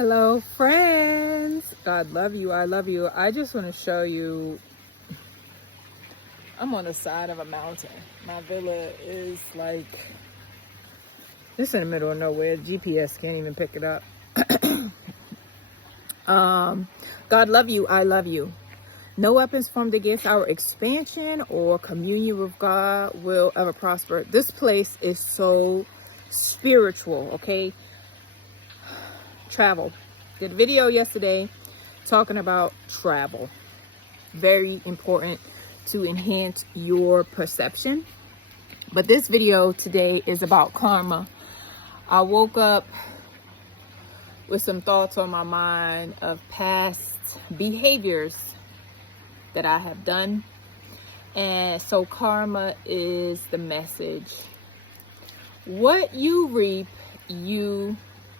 Hello, friends. God love you. I love you. I just want to show you. I'm on the side of a mountain. My villa is like, it's in the middle of nowhere. GPS can't even pick it up. God love you. I love you. No weapons formed against our expansion or communion with God will ever prosper. This place is so spiritual, okay? Travel. Did a video yesterday talking about travel. Very important to enhance your perception. But this video today is about karma. I woke up with some thoughts on my mind of past behaviors that I have done. And so karma is the message. What you reap,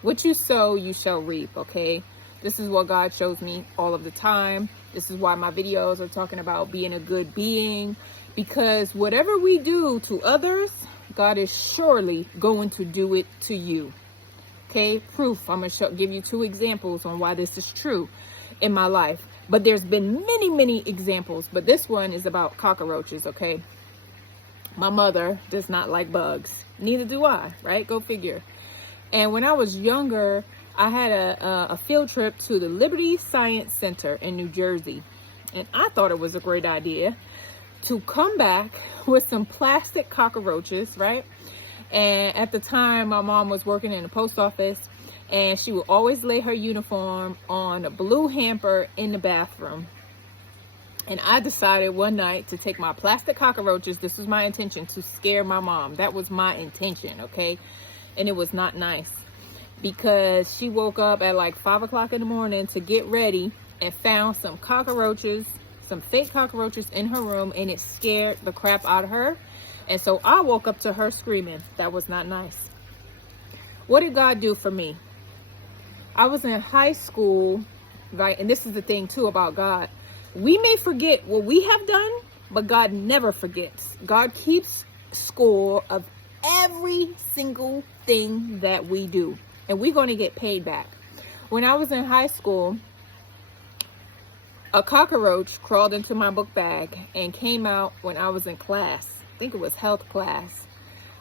what you sow, you shall reap, okay? This is what God shows me all of the time. This is why my videos are talking about being a good being. Because whatever we do to others, God is surely going to do it to you. Okay, proof. I'm going to give you 2 examples on why this is true in my life. But there's been many examples. But this one is about cockroaches, okay? My mother does not like bugs. Neither do I, right? Go figure. And when I was younger, I had a field trip to the Liberty Science Center in New Jersey. And I thought it was a great idea to come back with some plastic cockroaches, right? And at the time, my mom was working in the post office, and she would always lay her uniform on a blue hamper in the bathroom. And I decided one night to take my plastic cockroaches. This was my intention, to scare my mom. That was my intention, okay? And it was not nice, because she woke up at like 5 o'clock in the morning to get ready and found some cockroaches, some fake cockroaches in her room, and it scared the crap out of her. And so I woke up to her screaming. That was not nice. What did God do for me? I was in high school, right? And this is the thing too about God. We may forget what we have done, but God never forgets. God keeps score of every single thing that we do, and we're going to get paid back. When I was in high school, a cockroach crawled into my book bag and came out when I was in class. I think it was health class.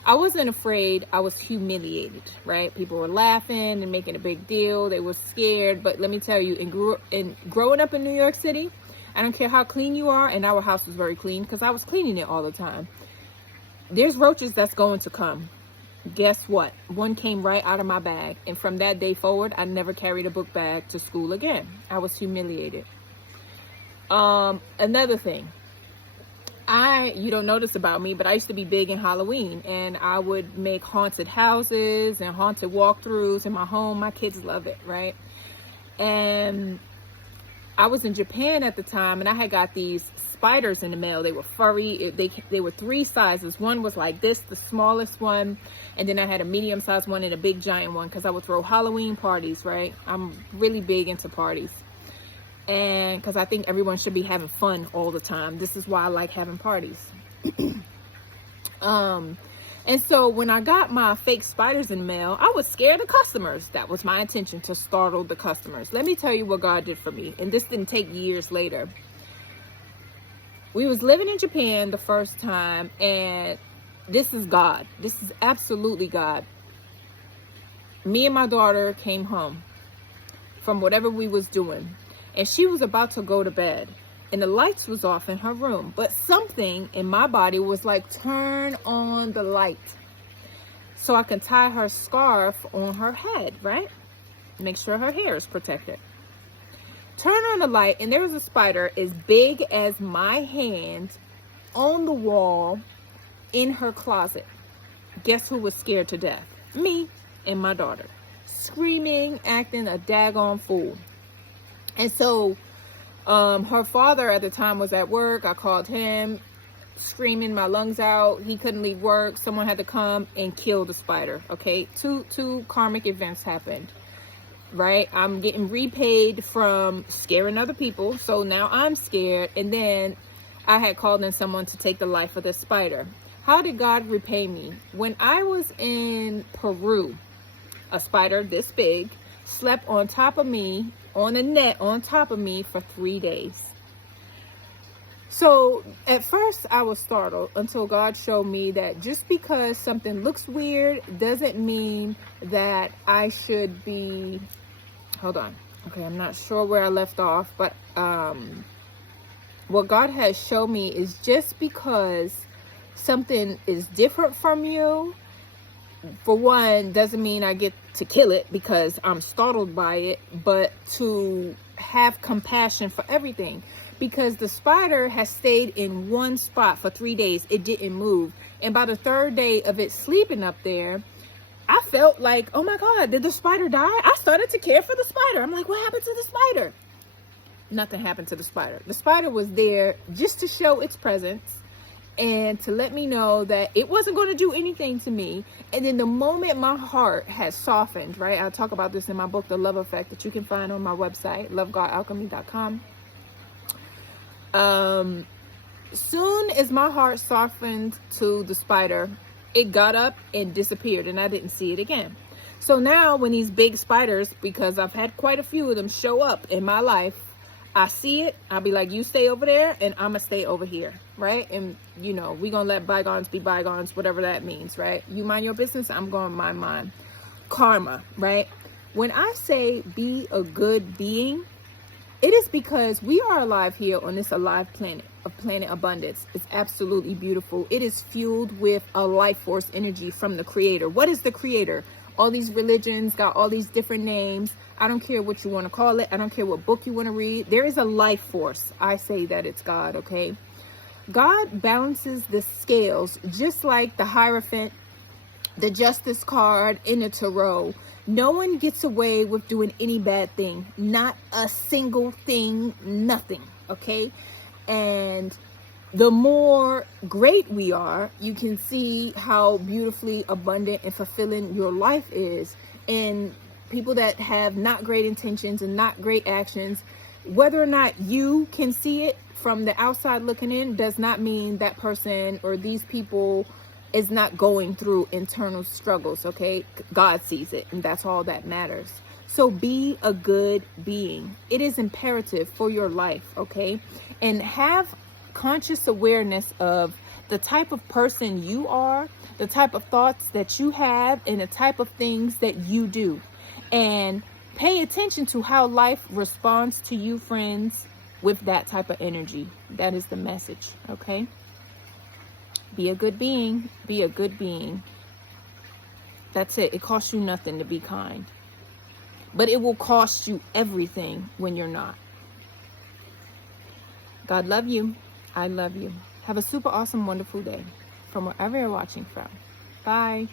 I wasn't afraid. I was humiliated, right? People were laughing and making a big deal. They were scared. But let me tell you, growing up in New York City, I don't care how clean you are, and our house was very clean because I was cleaning it all the time. There's roaches that's going to come. Guess what? One came right out of my bag. And from that day forward, I never carried a book bag to school again. I was humiliated. Another thing. You don't know this about me, but I used to be big in Halloween. And I would make haunted houses and haunted walkthroughs in my home. My kids love it, right? And I was in Japan at the time, and I had got these spiders in the mail. They were furry. They were 3 sizes. One was like this, the smallest one, and then I had a medium-sized one and a big giant one, because I would throw Halloween parties, right? I'm really big into parties, and because I think everyone should be having fun all the time. This is why I like having parties. And so when I got my fake spiders in the mail, I would scare the customers. That was my intention, to startle the customers. Let me tell you what God did for me, and this didn't take years later. We was living in Japan the first time, and this is God. This is absolutely God. Me and my daughter came home from whatever we was doing, and she was about to go to bed, and the lights was off in her room, but something in my body was like, turn on the light so I can tie her scarf on her head, right? Make sure her hair is protected. Turn on the light, and there was a spider as big as my hand on the wall in her closet. Guess who was scared to death? Me and my daughter. Screaming, acting a daggone fool. And so her father at the time was at work. I called him, screaming my lungs out. He couldn't leave work. Someone had to come and kill the spider, okay? Two karmic events happened. Right? I'm getting repaid from scaring other people. So now I'm scared. And then I had called in someone to take the life of the spider. How did God repay me? When I was in Peru, a spider this big slept on top of me, on a net on top of me for 3 days. So at first I was startled until God showed me that just because something looks weird doesn't mean that I should be, hold on. Okay, I'm not sure where I left off, but what God has shown me is just because something is different from you, for one, doesn't mean I get to kill it because I'm startled by it, but to have compassion for everything. Because the spider has stayed in one spot for 3 days. It didn't move. And by the third day of it sleeping up there, I felt like, oh my God, did the spider die? I started to care for the spider. I'm like, what happened to the spider? Nothing happened to the spider. The spider was there just to show its presence and to let me know that it wasn't going to do anything to me. And then the moment my heart has softened, right? I talk about this in my book, The Love Effect, that you can find on my website, lovegodalchemy.com. Soon as my heart softened to the spider, it got up and disappeared, and I didn't see it again. So now when these big spiders, because I've had quite a few of them show up in my life, I see it, I'll be like, you stay over there and I'm gonna stay over here, right? And you know, we gonna let bygones be bygones, whatever that means, right? You mind your business, I'm gonna mind mine. Karma, right? When I say be a good being, it is because we are alive here on this alive planet of planet abundance. It's absolutely beautiful. It is fueled with a life force energy from the creator. What is the creator? All these religions got all these different names. I don't care what you want to call it. I don't care what book you want to read. There is a life force. I say that it's God, okay? God balances the scales just like the Hierophant, the Justice card in the Tarot. No one gets away with doing any bad thing. Not a single thing, nothing, okay? And the more great we are, you can see how beautifully abundant and fulfilling your life is. And people that have not great intentions and not great actions, whether or not you can see it from the outside looking in, does not mean that person or these people is not going through internal struggles, okay? God sees it, and that's all that matters. So be a good being. It is imperative for your life, okay? And have conscious awareness of the type of person you are, the type of thoughts that you have, and the type of things that you do. And pay attention to how life responds to you, friends, with that type of energy. That is the message, okay? Be a good being. Be a good being. That's it. It costs you nothing to be kind. But it will cost you everything when you're not. God love you. I love you. Have a super awesome, wonderful day from wherever you're watching from. Bye.